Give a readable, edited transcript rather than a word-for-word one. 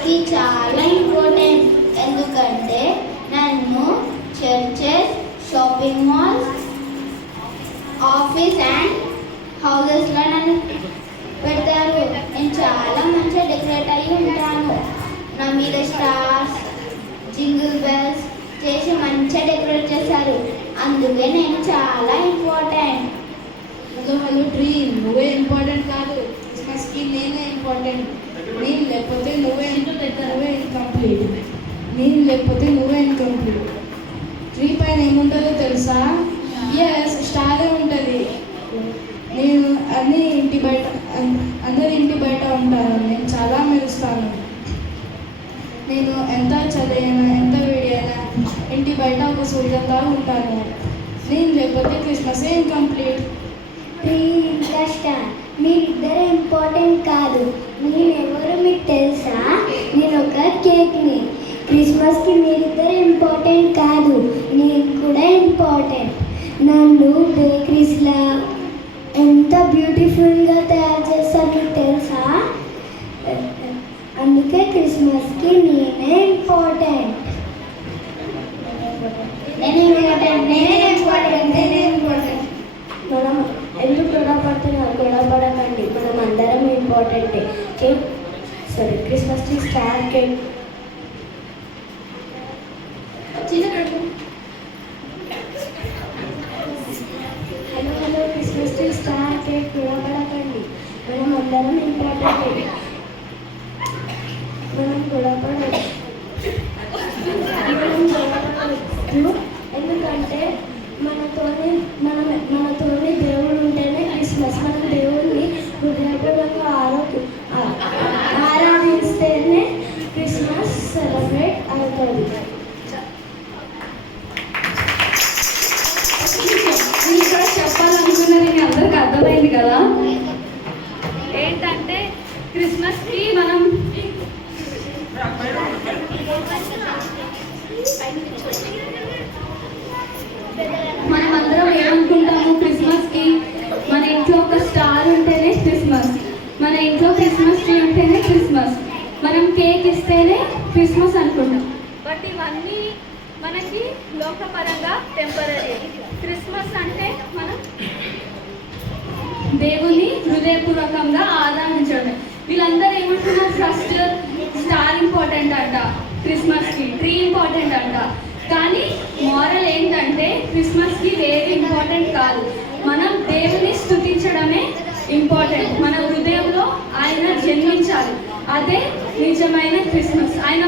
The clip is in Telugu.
క్రిస్మస్కి చాలా ఇంపార్టెంట్. ఎందుకంటే నన్ను churches, shopping malls, office and హౌసెస్లో నన్ను పెడతారు. నేను చాలా మంచిగా డెకరేట్ అయ్యి ఉంటాను. నా మీద స్టార్స్, జింగిల్ బెల్స్ చేసి మంచిగా డెకరేట్ చేశారు. అందుకే నేను చాలా ఇంపార్టెంట్. హలో డ్రీమ్, నువ్వే ఇంపార్టెంట్ కాదు, క్రిస్మస్కి నేనే ఇంపార్టెంట్. నేను లేకపోతే నువ్వే ఇన్కంప్లీట్. ట్రీ పైన ఏముంటుందో తెలుసా? ఎస్, స్టారే ఉంటుంది. నేను అందరి ఇంటి బయట ఉంటాను. నేను చాలా మెరుస్తాను. నేను ఎంత చదివైనా, ఎంత వేడిఅయినా ఇంటి బయట ఒక సూర్యంలా ఉంటాను. నేను లేకపోతే క్రిస్మస్ ఇన్కంప్లీట్. ఇంకా స్టార్, మీరిద్దరే ఇంపార్టెంట్ కాదు. నేనెవరు మీకు తెలుసా? నేను ఒక కేక్ని. క్రిస్మస్కి మీరిద్దరే ఇంపార్టెంట్ కాదు, నేను కూడా ఇంపార్టెంట్. నన్ను బేకరీస్లా ఎంత బ్యూటిఫుల్గా తయారు చేస్తారు మీకు తెలుసా? అందుకే క్రిస్మస్కి నేనే ఇంపార్టెంట్. మనం ఎందుకు గొడవపడకండి, మనం అందరం ఇంపార్టెంటే. సరే, Christmas tree star cake hello Christmas tree star cake గొడవపడకండి, మనం అందరం ఇంపార్టెంటే. మనం గొడవపడవచ్చు ఎందుకంటే మనతోని దేవుడు ఉంటేనే క్రిస్మస్. మనం దేవుడిని హృదయపూర్వకంగా ఆరాధిస్తేనే క్రిస్మస్ సెలబ్రేట్ అవుతుంది. ఇక్కడ చెప్పాలనుకున్నది మీ అందరికి అర్థమైంది కదా? ఏంటంటే క్రిస్మస్కి మనమందరం ఏమనుకుంటాము? క్రిస్మస్కి మన ఇంట్లో ఒక స్టార్ ఉంటేనే క్రిస్మస్, మన ఇంట్లో క్రిస్మస్ ట్రీ ఉంటేనే క్రిస్మస్, మనం కేక్ ఇస్తేనే క్రిస్మస్ అనుకుంటాం. బట్ ఇవన్నీ మనకి లోకపరంగా టెంపరీ. క్రిస్మస్ అంటే మనం దేవుని హృదయపూర్వకంగా ఆరాధించడం. వీళ్ళందరూ ఏమంటున్నారు? ఫస్ట్ స్టార్ ఇంపార్టెంట్ అంట, క్రిస్మస్కి ట్రీ ఇంపార్టెంట్ అంట. కానీ మోరల్ ఏంటంటే క్రిస్మస్కి వేరే ఇంపార్టెంట్ కాదు, మనం దేవుని స్తుతించడమే ఇంపార్టెంట్. మన హృదయంలో ఆయన జన్మించాలి, అదే నిజమైన క్రిస్మస్. ఆయన